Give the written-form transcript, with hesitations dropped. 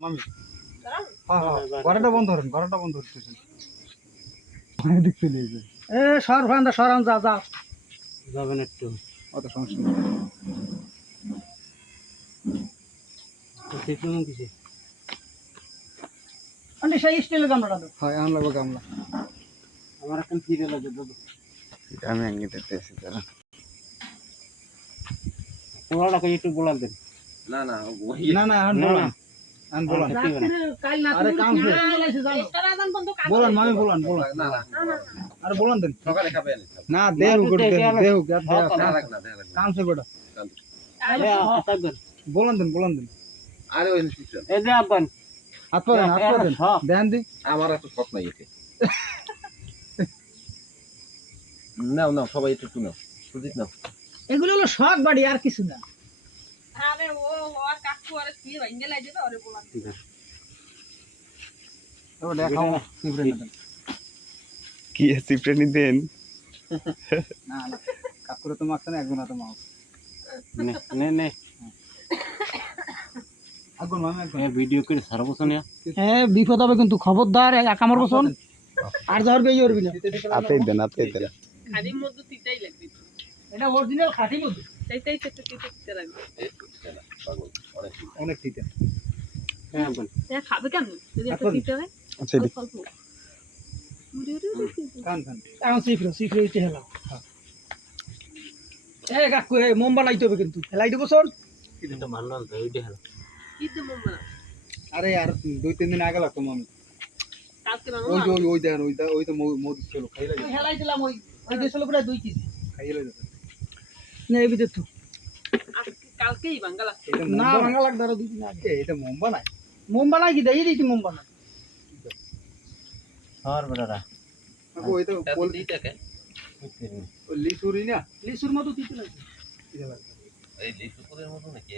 মামি হ্যাঁ ঘরটা বন্ধ করেন ঘরটা বন্ধ করতেছেন এদিক চলে এসে এ সর ভান্ডা সরান যা যা যাবেন একটু অত সমস্যা নেই তো সেটুকু কিছু আন্টি সেই স্টিলের গামলাটা দাও হ্যাঁ আন লাগবে গামলা আমার এখন ফিরে লাগে দাদা এটা আমি আঙ্গি দিতেছি দাদা ওরাটাকে একটু বলান দেন না না না না আন বলান আন বলান কাল না আরে কাম শেষ বলান মামি বলান বলান না না আরে বলান দেন সকালে খাবেন না দেও করতে দেও কাম শেষ বড় আরে বলান দেন আরে ওই সিস্টেম এই যে আপন আপন দেন দি আমার এত শখ নাই এতে নাও নাও সবাই একটু নাও সুজিত নাও এগুলো হলো শখ বাড়ি আর কিছু না আরে ও আর কাকু আর কি ভাঙে লাই দিবে আরে বলান ঠিক আছে তো দেখাও সিপ্রেন কি সিপ্রেন দেন না না কাকুরে তো মাখছ না একজন তো মাও নে নে আগুন মামা একজন ভিডিও করে সারবছ না হ্যাঁ বিপদ হবে কিন্তু খবরদার একামর বসন আর যাওয়ার বেই করবি না আতেই দেন খাদি মধু তিতাই লাগবে এটা অরিজিনাল খাঁটি মধু তাইতাই তো তিতা লাগবে পাগল অনেক তিতা হ্যাঁ বল এ খাবে কেন যদি এত তিতা হয় আচ্ছা দেখ কান এখন সিফরো ইতে হেলাও এ কাকু এ মোম বানাইতে হবে কিন্তু হেলাই দেব সর কিন্তু মানলাম তো এইটা হেলা কি তো মোম বানা আরে यार 2-3 দিন আগে লাগতো মামি কালকে বানাবো ওই দেন ওই তো মধু ছিল খাইলা হেলাই দিলাম ওই দেশলো পুরো 2 কেজি খাইলা দিতে না এই বিতে তো কালকেই ভাঙা লাগছে না ভাঙা লাগবে আর 2 দিন আগে এটা মোম বানাই কি দেই দিই মোম বানাই আর বড়রা ওই তো বল দিটা কে লিসুরি না লিসুর মতো দিতে লাগে এই লিসুরের মতো নাকি